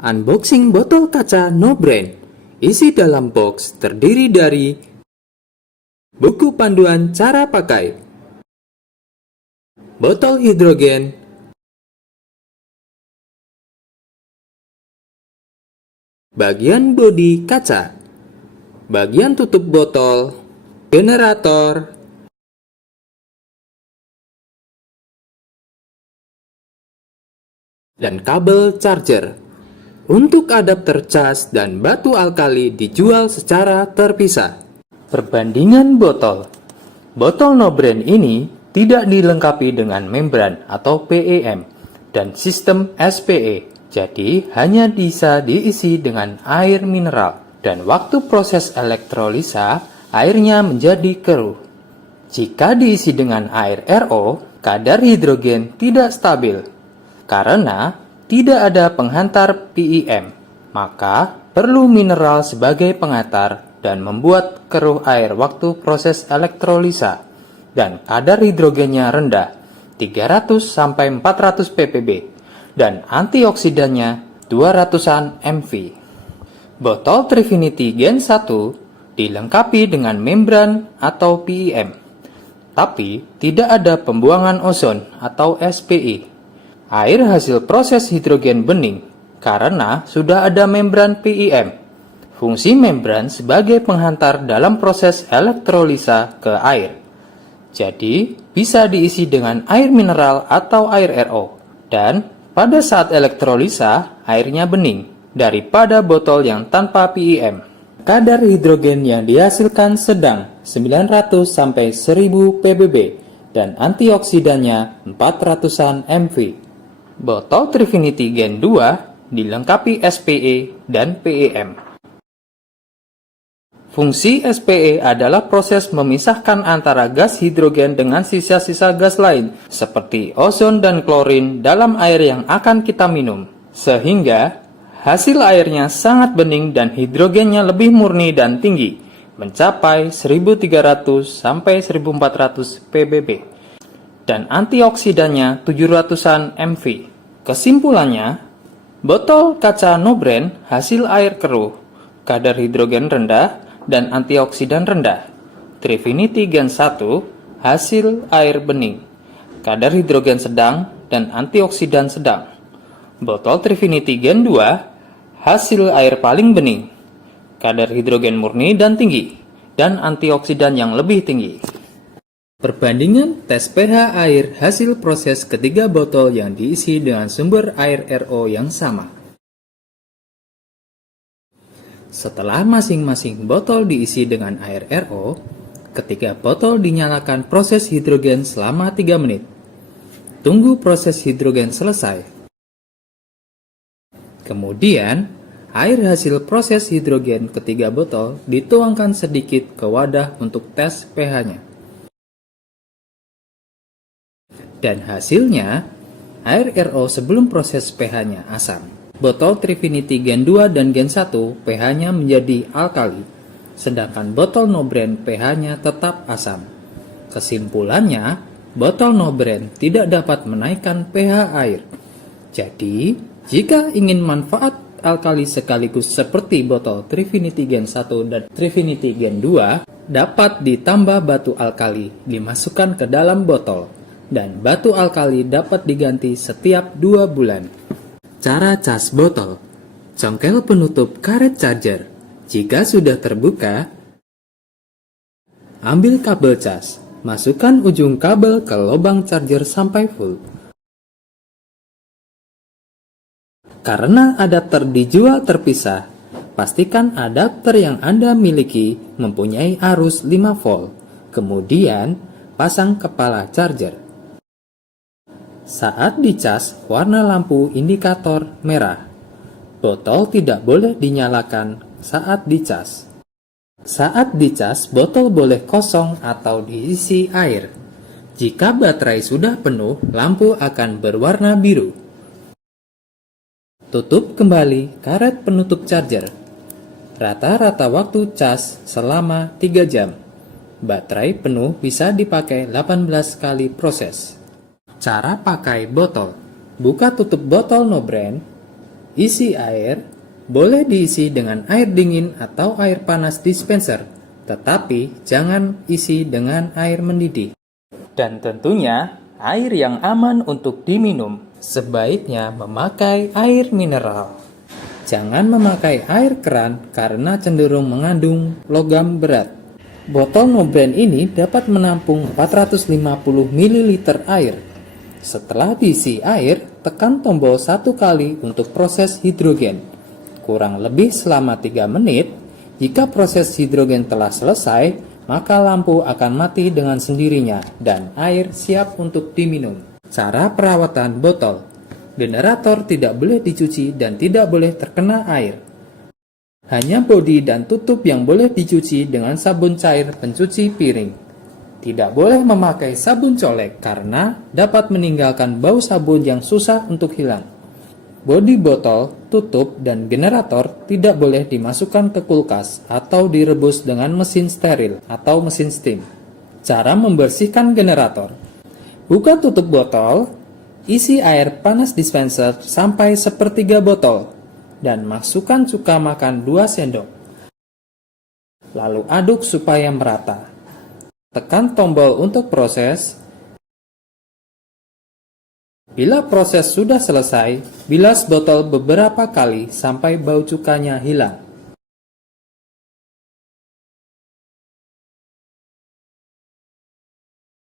Unboxing botol kaca No Brand. Isi dalam box terdiri dari buku panduan cara pakai, botol hidrogen, bagian bodi kaca, bagian tutup botol, generator, dan kabel charger. Untuk adapter cas dan batu alkali dijual secara terpisah. Perbandingan botol. Botol No Brand ini tidak dilengkapi dengan membran atau PEM dan sistem SPE. Jadi hanya bisa diisi dengan air mineral dan waktu proses elektrolisa airnya menjadi keruh. Jika diisi dengan air RO, kadar hidrogen tidak stabil karena tidak ada penghantar PEM, maka perlu mineral sebagai penghantar dan membuat keruh air waktu proses elektrolisa, dan kadar hidrogennya rendah, 300-400 ppb, dan antioksidannya 200-an mV. Botol Trifinity Gen 1 dilengkapi dengan membran atau PEM, tapi tidak ada pembuangan ozon atau SPE. Air hasil proses hidrogen bening karena sudah ada membran PEM. Fungsi membran sebagai penghantar dalam proses elektrolisa ke air. Jadi, bisa diisi dengan air mineral atau air RO. Dan pada saat elektrolisa, airnya bening daripada botol yang tanpa PEM. Kadar hidrogen yang dihasilkan sedang 900-1000 ppb dan antioksidannya 400-an mV. Botol Trifinity Gen 2 dilengkapi SPE dan PEM. Fungsi SPE adalah proses memisahkan antara gas hidrogen dengan sisa-sisa gas lain, seperti ozon dan klorin dalam air yang akan kita minum, sehingga hasil airnya sangat bening dan hidrogennya lebih murni dan tinggi, mencapai 1300-1400 ppb, dan antioksidannya 700-an mV. Kesimpulannya, botol kaca No Brand hasil air keruh, kadar hidrogen rendah, dan antioksidan rendah. Trifinity Gen 1 hasil air bening, kadar hidrogen sedang, dan antioksidan sedang. Botol Trifinity Gen 2 hasil air paling bening, kadar hidrogen murni dan tinggi, dan antioksidan yang lebih tinggi. Perbandingan tes pH air hasil proses ketiga botol yang diisi dengan sumber air RO yang sama. Setelah masing-masing botol diisi dengan air RO, ketiga botol dinyalakan proses hidrogen selama 3 menit. Tunggu proses hidrogen selesai. Kemudian, air hasil proses hidrogen ketiga botol dituangkan sedikit ke wadah untuk tes pH-nya. Dan hasilnya, air RO sebelum proses pH-nya asam. Botol Trifinity Gen 2 dan Gen 1 pH-nya menjadi alkali, sedangkan botol No Brand pH-nya tetap asam. Kesimpulannya, botol No Brand tidak dapat menaikkan pH air. Jadi, jika ingin manfaat alkali sekaligus seperti botol Trifinity Gen 1 dan Trifinity Gen 2, dapat ditambah batu alkali dimasukkan ke dalam botol. Dan batu alkali dapat diganti setiap 2 bulan. Cara cas botol. Congkel penutup karet charger. Jika sudah terbuka, ambil kabel cas. Masukkan ujung kabel ke lubang charger sampai full. Karena adapter dijual terpisah, pastikan adapter yang Anda miliki mempunyai arus 5 volt. Kemudian, pasang kepala charger. Saat dicas, warna lampu indikator merah. Botol tidak boleh dinyalakan saat dicas. Saat dicas, botol boleh kosong atau diisi air. Jika baterai sudah penuh, lampu akan berwarna biru. Tutup kembali karet penutup charger. Rata-rata waktu cas selama 3 jam. Baterai penuh bisa dipakai 18 kali proses. Cara pakai botol. Buka tutup botol No Brand. Isi air boleh diisi dengan air dingin atau air panas dispenser, tetapi jangan isi dengan air mendidih. Dan tentunya, air yang aman untuk diminum, sebaiknya memakai air mineral. Jangan memakai air keran karena cenderung mengandung logam berat. Botol no brand ini dapat menampung 450 ml air. Setelah diisi air, tekan tombol 1 kali untuk proses hidrogen. Kurang lebih selama 3 menit, jika proses hidrogen telah selesai, maka lampu akan mati dengan sendirinya dan air siap untuk diminum. Cara perawatan botol. Generator tidak boleh dicuci dan tidak boleh terkena air. Hanya bodi dan tutup yang boleh dicuci dengan sabun cair pencuci piring. Tidak boleh memakai sabun colek karena dapat meninggalkan bau sabun yang susah untuk hilang. Bodi botol, tutup, dan generator tidak boleh dimasukkan ke kulkas atau direbus dengan mesin steril atau mesin steam. Cara membersihkan generator. Buka tutup botol, isi air panas dispenser sampai sepertiga botol, dan masukkan cuka makan 2 sendok. Lalu aduk supaya merata. Tekan tombol untuk proses. Bila proses sudah selesai, bilas botol beberapa kali sampai bau cukanya hilang.